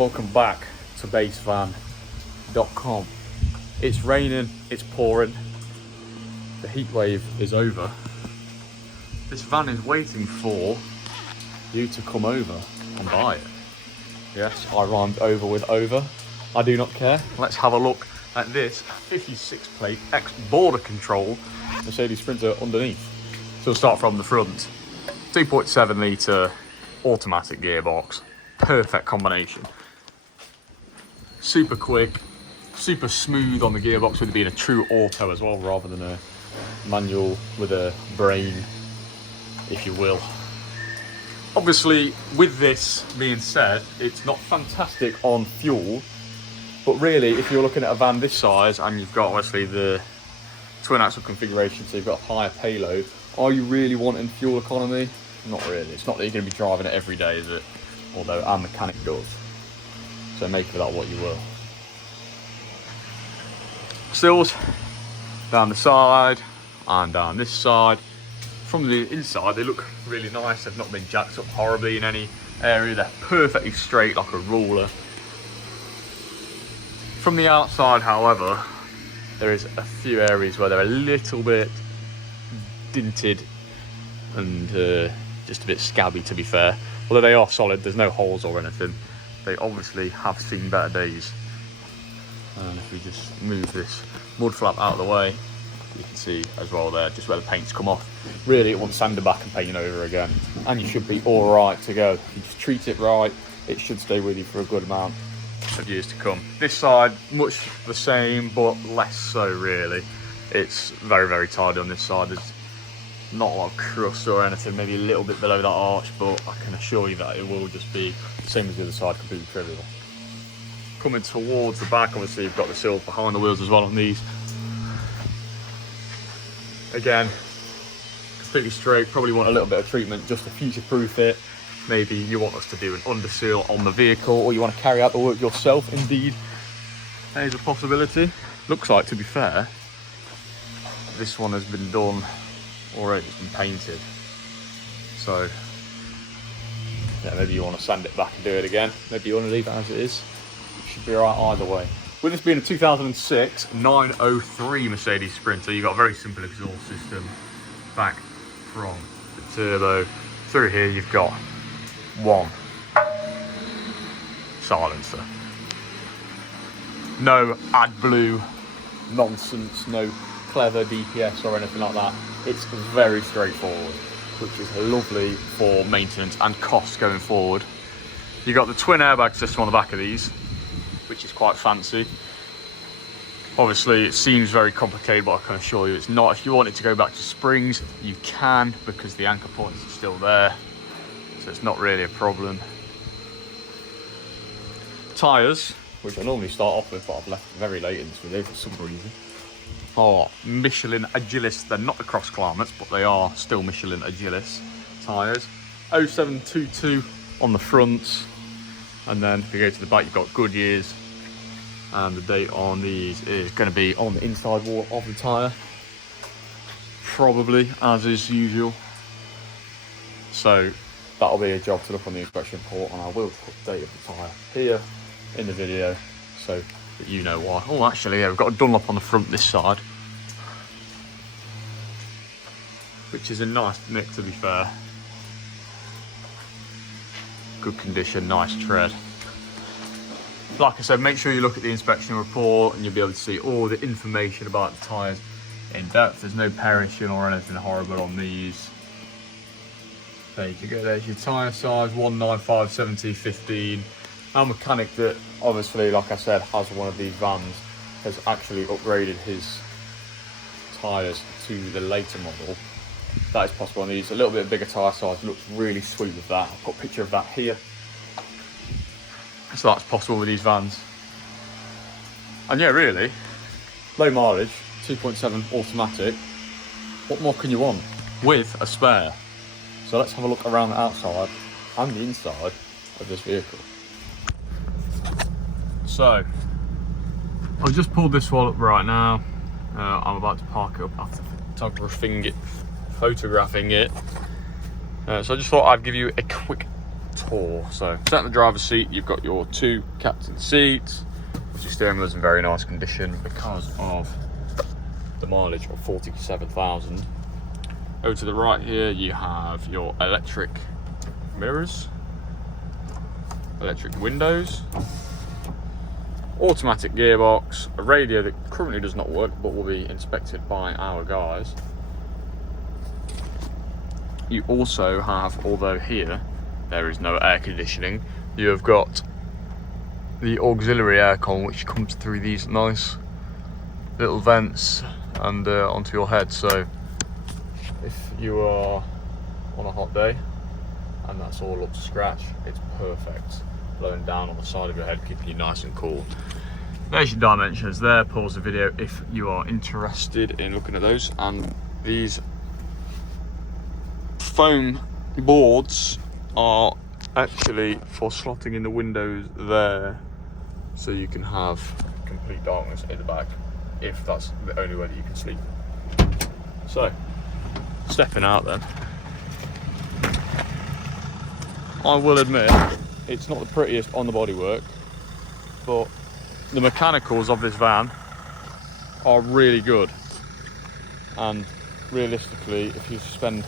Welcome back to basevan.com. It's raining, it's pouring, the heat wave is over. This van is waiting for you to come over and buy it. Yes, I rhymed over with over. I do not care. Let's have a look at this 56 plate X border control Mercedes Sprinter underneath. So we'll start from the front. 2.7 litre automatic gearbox. Perfect combination. Super quick, super smooth on the gearbox with it being a true auto as well, rather than a manual with a brain, if you will. Obviously, with this being said, it's not fantastic on fuel, but really, if you're looking at a van this size and you've got obviously the twin axle configuration, so you've got a higher payload, are you really wanting fuel economy? Not really. It's not that you're going to be driving it every day, is it? Although our mechanic does. So make of that what you will. Stills down the side and down this side. From the inside, they look really nice. They've not been jacked up horribly in any area. They're perfectly straight like a ruler. From the outside, however, there is a few areas where they're a little bit dinted and just a bit scabby, to be fair. Although they are solid, there's no holes or anything. They obviously have seen better days. And if we just move this mud flap out of the way, you can see as well there, just where the paint's come off. Really, it wants sanded back and painted over again. And you should be all right to go. If you just treat it right, it should stay with you for a good amount of years to come. This side, much the same, but less so really. It's very, very tidy on this side. There's not a lot of crust or anything, maybe a little bit below that arch, but I can assure you that it will just be the same as the other side, completely trivial. Coming towards the back, obviously you've got the sills behind the wheels as well on these. Again, completely straight, probably want a little bit of treatment just to future-proof it. Maybe you want us to do an underseal on the vehicle, or you want to carry out the work yourself, indeed. That is a possibility. Looks like, to be fair, this one has been done already, it's been painted. So, yeah, maybe you want to sand it back and do it again. Maybe you want to leave it as it is. It should be alright either way. With this being a 2006 903 Mercedes Sprinter, you've got a very simple exhaust system back from the turbo. Through here you've got one silencer. No AdBlue nonsense, no clever DPS or anything like that. It's very straightforward, which is lovely for maintenance and cost going forward. You've got the twin airbag system on the back of these, which is quite fancy. Obviously, it seems very complicated, but I can assure you it's not. If you want it to go back to springs, you can, because the anchor points are still there. So it's not really a problem. Tyres, which I normally start off with, but I've left very late in this video for some reason, are Michelin Agilis. They're not the cross climates, but they are still Michelin Agilis tyres. 0722 on the fronts, and then if you go to the back, you've got Goodyears, and the date on these is going to be on the inside wall of the tyre, probably, as is usual. So that'll be a job to look on the inspection report, and I will put the date of the tyre here in the video so that you know why. Oh, actually, yeah, we've got a Dunlop on the front this side, which is a nice nick, to be fair. Good condition, nice tread. Like I said, make sure you look at the inspection report and you'll be able to see all the information about the tyres in depth. There's no perishing or anything horrible on these. There you go, there's your tyre size, 195/70/15. Our mechanic that obviously, like I said, has one of these vans has actually upgraded his tyres to the later model. That is possible on these. A little bit bigger tyre size, looks really sweet with that. I've got a picture of that here. So that's possible with these vans. And yeah, really, low mileage, 2.7 automatic. What more can you want with a spare? So let's have a look around the outside and the inside of this vehicle. So, I've just pulled this wall up right now. I'm about to park it up after photographing it. So I just thought I'd give you a quick tour. So sat in the driver's seat, you've got your 2 captain seats. Your steering wheel's in very nice condition because of the mileage of 47,000. Over to the right here, you have your electric mirrors, electric windows, automatic gearbox, a radio that currently does not work but will be inspected by our guys. You also have, although here there is no air conditioning, you have got the auxiliary aircon which comes through these nice little vents and onto your head. So if you are on a hot day and that's all up to scratch, it's perfect. Blowing down on the side of your head, keeping you nice and cool. There's your dimensions there. Pause the video if you are interested in looking at those. And these foam boards are actually for slotting in the windows there, so you can have complete darkness in the back if that's the only way that you can sleep. So, stepping out then, I will admit it's not the prettiest on the bodywork, but the mechanicals of this van are really good. And realistically, if you spend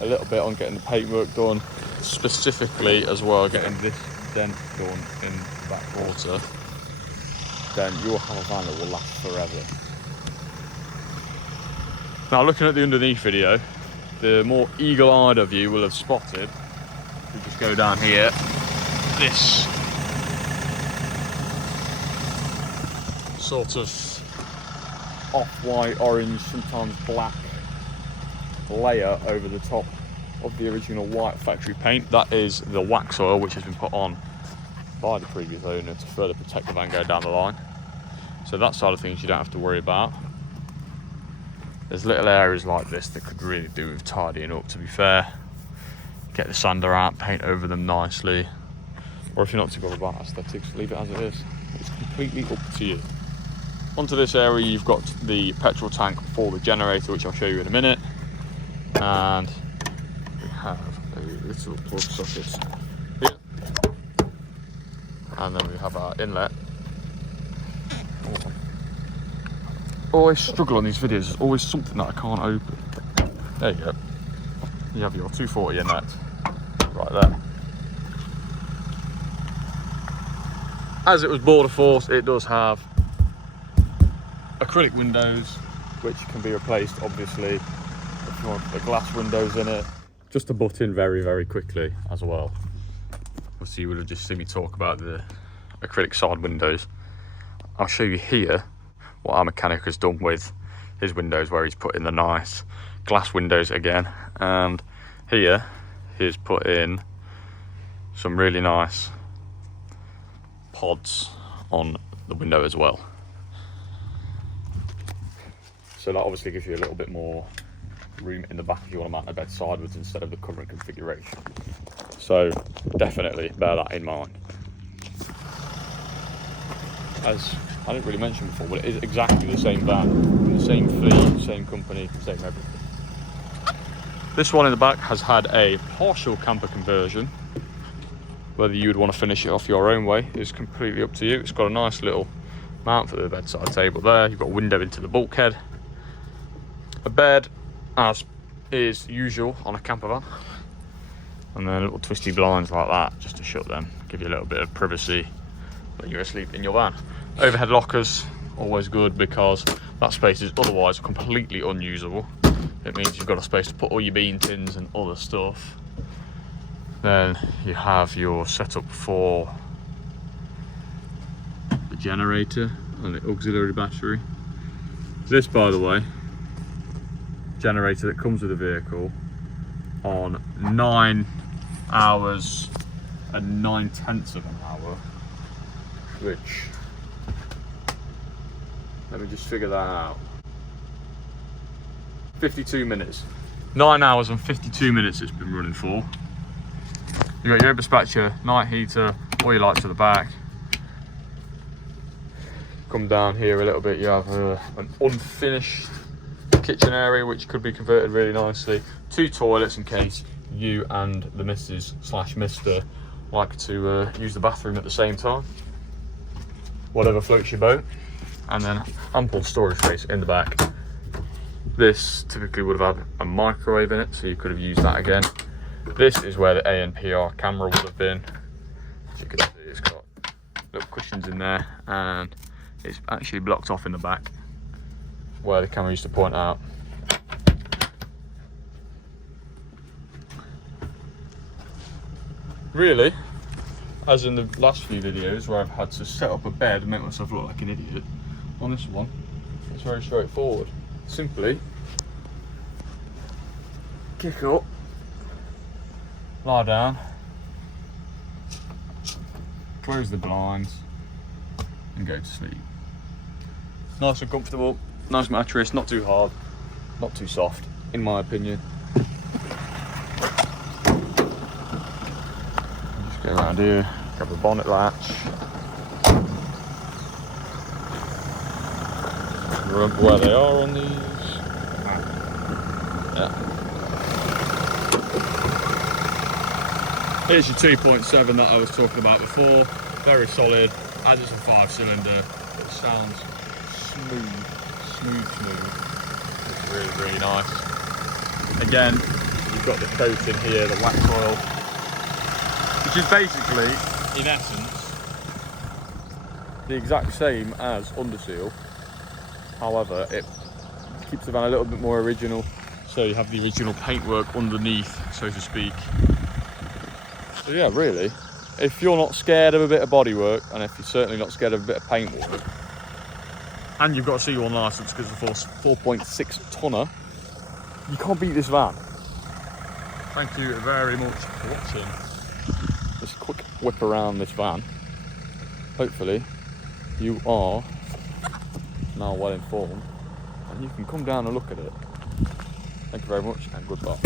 a little bit on getting the paintwork done, specifically as well getting this dent done in the back quarter, then you'll have a van that will last forever. Now, looking at the underneath video, the more eagle-eyed of you will have spotted, if we just go down here, this sort of off-white, orange, sometimes black layer over the top of the original white factory paint. That is the wax oil which has been put on by the previous owner to further protect the van going down the line. So that side of things you don't have to worry about. There's little areas like this that could really do with tidying up, to be fair. Get the sander out, paint over them nicely. Or if you're not too bothered about aesthetics, leave it as it is. It's completely up to you. Onto this area, you've got the petrol tank for the generator, which I'll show you in a minute. And we have a little plug socket here. And then we have our inlet. Always struggle on these videos, there's always something that I can't open. There you go. You have your 240 inlet right there. As it was border force, it does have acrylic windows, which can be replaced, obviously, if you want the glass windows in it. Just to butt in very, very quickly as well. Obviously, you would have just seen me talk about the acrylic side windows. I'll show you here what our mechanic has done with his windows, where he's put in the nice glass windows again, and here he's put in some really nice pods on the window as well. So that obviously gives you a little bit more room in the back if you want to mount a bed sideways instead of the current configuration. So definitely bear that in mind. As I didn't really mention before, but it is exactly the same van, the same fleet, same company, same everything. This one in the back has had a partial camper conversion. Whether you would want to finish it off your own way is completely up to you. It's got a nice little mount for the bedside table there. You've got a window into the bulkhead. A bed, as is usual on a camper van. And then little twisty blinds like that, just to shut them, give you a little bit of privacy when you're asleep in your van. Overhead lockers, always good, because that space is otherwise completely unusable. It means you've got a space to put all your bean tins and other stuff. Then you have your setup for the generator and the auxiliary battery. This, by the way, generator that comes with the vehicle on 9 hours and 9/10 of an hour, which, let me just figure that out. 52 minutes. 9 hours and 52 minutes it's been running for. You've got your air dispatcher, night heater, all your lights at the back. Come down here a little bit, you have an unfinished kitchen area which could be converted really nicely. 2 toilets in case you and the missus / mister like to use the bathroom at the same time, whatever floats your boat. And then ample storage space in the back. This typically would have had a microwave in it, so you could have used that again. This is where the ANPR camera would have been. As you can see, it's got little cushions in there, and it's actually blocked off in the back where the camera used to point out. Really, as in the last few videos where I've had to set up a bed and make myself look like an idiot, on this one it's very straightforward. Simply kick up, lie down, close the blinds and go to sleep. Nice and comfortable, nice mattress, not too hard, not too soft in my opinion. Just go around here, grab the bonnet latch, remember where they are on these. Yeah. Here's your 2.7 that I was talking about before. Very solid. As it's a 5-cylinder, it sounds smooth. It's really, really nice. Again, you've got the coating here, the wax oil, which is basically, in essence, the exact same as Underseal. However, it keeps the van a little bit more original, so you have the original paintwork underneath, so to speak. So yeah, really, if you're not scared of a bit of bodywork, and if you're certainly not scared of a bit of paintwork, and you've got a C1 licence because it's a 4.6 tonner, you can't beat this van. Thank you very much for watching this quick whip around this van. Hopefully, you are now well informed and you can come down and look at it. Thank you very much and goodbye.